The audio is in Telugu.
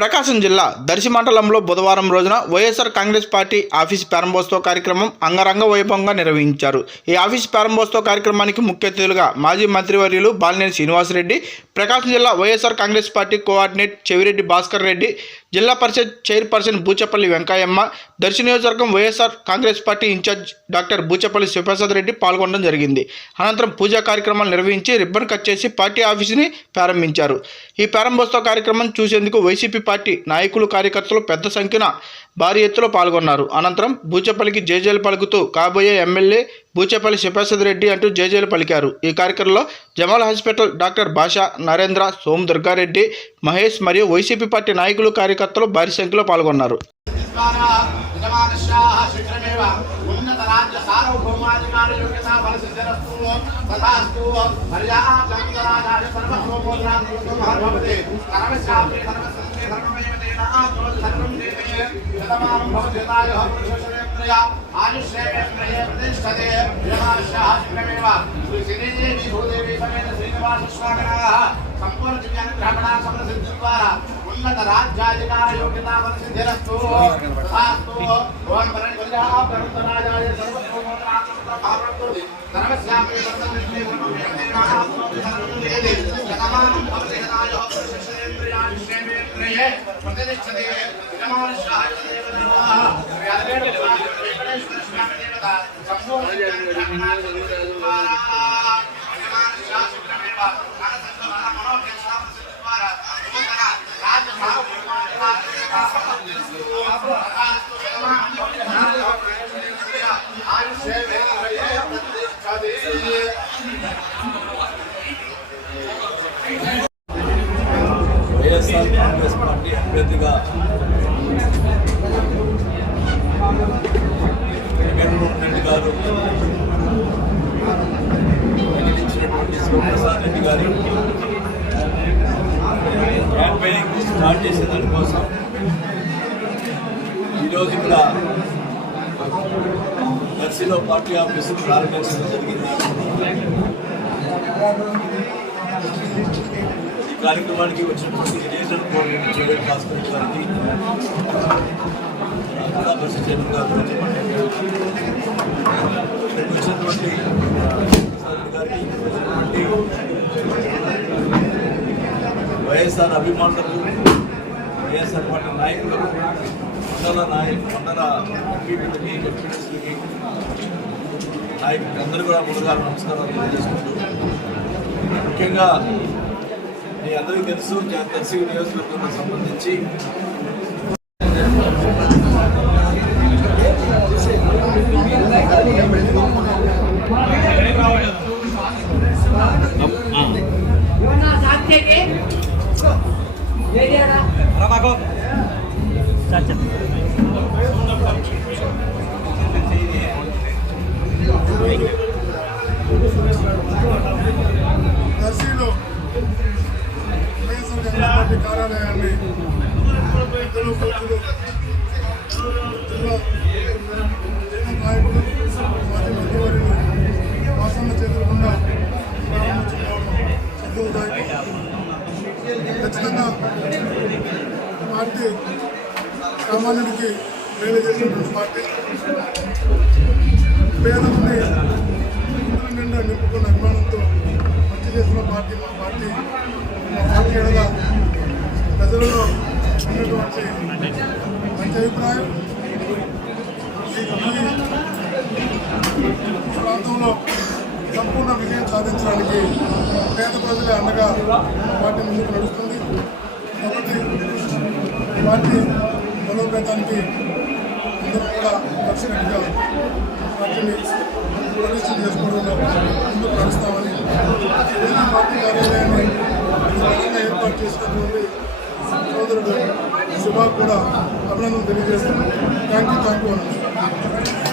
ప్రకాశం జిల్లా దర్శి మండలంలో బుధవారం రోజున వైఎస్ఆర్ కాంగ్రెస్ పార్టీ ఆఫీస్ ప్రారంభోత్సవ కార్యక్రమం అంగరంగ వైభవంగా నిర్వహించారు. ఈ ఆఫీస్ ప్రారంభోత్సవ కార్యక్రమానికి ముఖ్య అతిథులుగా మాజీ మంత్రివర్యులు బాలినేని శ్రీనివాసరెడ్డి ప్రకాశం జిల్లా YSR Congress party coordinate Chevireddy Bhaskar Reddy Zilla Parishad chairperson Buchapalli Venkayamma Darsi నియోజకవర్గం YSR Congress party in charge doctor Buchapalli Sivaprasad Reddy పాల్గొనడం జరిగింది. అనంతరం పూజా కార్యక్రమాలు నిర్వహించి రిబ్బన్ కట్ చేసి పార్టీ ఆఫీసుని ప్రారంభించారు. ఈ ప్రారంభోత్సవ కార్యక్రమం చూసేందుకు వైసీపీ పార్టీ నాయకులు కార్యకర్తలు పెద్ద సంఖ్యన భారీ ఎత్తులో పాల్గొన్నారు. అనంతరం బూచపల్లికి జేజేలు పలుకుతూ కాబోయే ఎమ్మెల్యే బూచపల్లి శివప్రసాద్ రెడ్డి అంటూ జేజేలు పలికారు. ఈ కార్యక్రమంలో జమాల్ హాస్పిటల్ డాక్టర్ బాషా నరేంద్ర సోమ్ దుర్గారెడ్డి మహేష్ మరియు వైసీపీ పార్టీ నాయకులు కార్యకర్తలు భారీ సంఖ్యలో పాల్గొన్నారు. ద్వారా యజమానస్యాः శీఘ్రమేవ తథాస్తు పర్యాప్తంతరాజాయ సర్వభౌమోద్రాభవతి సర్వస్యాపి సర్వస్మే సర్వమేవతేన సర్వం దేవే శతమానం భవతిదాయ పురుషశ్రేత్రయ ఆయుష్యేంద్రయే ప్రతిష్టతే యజమానస్యాः శ్రీ శ్రీదేవి భూదేవి సమేత శ్రీనివాస స్వామినः సంపూర్ణ దివ్యానుగ్రహణ సమరసిద్ధి ద్వారా उन्नतराज्याधिकारयोग्यतावर्षिधिरस्तु आस्तु भगवान् परण्वजः प्रवृत्तराजाय सर्वतोमोत्रात्मतः सर्वस्यापि वर्तन्ते गुरुमेतेनाः सर्वमेते जनमानं भवतिहतायोः प्रशस्तेन्द्रियाणि क्षेमेन्द्रिये प्रतिष्ठते। यमानुषाय देवता వైఎస్ఆర్ కాంగ్రెస్ పార్టీ అభ్యర్థిగా జగన్మోహన్ రెడ్డి గారు ప్రకటించినటువంటి శివప్రసాద్ రెడ్డి గారి చేసే దానికోసం ఈరోజు ఇక్కడ దర్శిలో పార్టీ ఆఫీస్ ప్రారంభించడం జరిగింది. ఈ కార్యక్రమానికి వచ్చినటువంటి రీజనల్ కోఆర్డినేటర్ జగన్ భాస్కర్ గారికి జిల్లా పరిషత్ చైర్మన్ గారు వచ్చినటువంటి గారికి వచ్చినటువంటి వైఎస్ఆర్ అభిమానులకు వైఎస్ఆర్ పార్టీ నాయకులకు మండల నాయకు మండల ఎంపీపీలకి ఎంపీడీస్లకి నాయకులకి అందరూ కూడా ముందుగా నమస్కారాలు తెలియజేసుకుంటూ ముఖ్యంగా మీ అందరికీ తెలుసు దర్శి నియోజకవర్గంలో సంబంధించి Yeah. ಹೇಳಿ దర్శిలో సామాన్యుడికి మేలు చేసినటువంటి పార్టీ. పేద నుండి ఇంద్ర నిండా నింపుకున్న అభిమానంతో మంచి చేసిన పార్టీ మా పార్టీ. మా పార్టీ ఎడల ప్రజలలో ఉన్నటువంటి మంచి అభిప్రాయం. ఈ ప్రాంతంలో సంపూర్ణ విజయం సాధించడానికి పేద ప్రజలే అండగా పార్టీ ముందుకు నడుస్తుంది. కాబట్టి పార్టీ బలోపేతానికి అందరూ కూడా దర్శనట్టుగా పార్టీని ప్రతిష్టం చేసుకోవడంలో ముందుకు నడుస్తామని ఏదైనా పార్టీ కార్యాలయాన్ని ఈ ఏర్పాటు చేసినటువంటి సోదరుడు శుభా కూడా అభినందన తెలియజేస్తున్నాను థ్యాంక్ యూ థ్యాంక్ యూ అన్నారు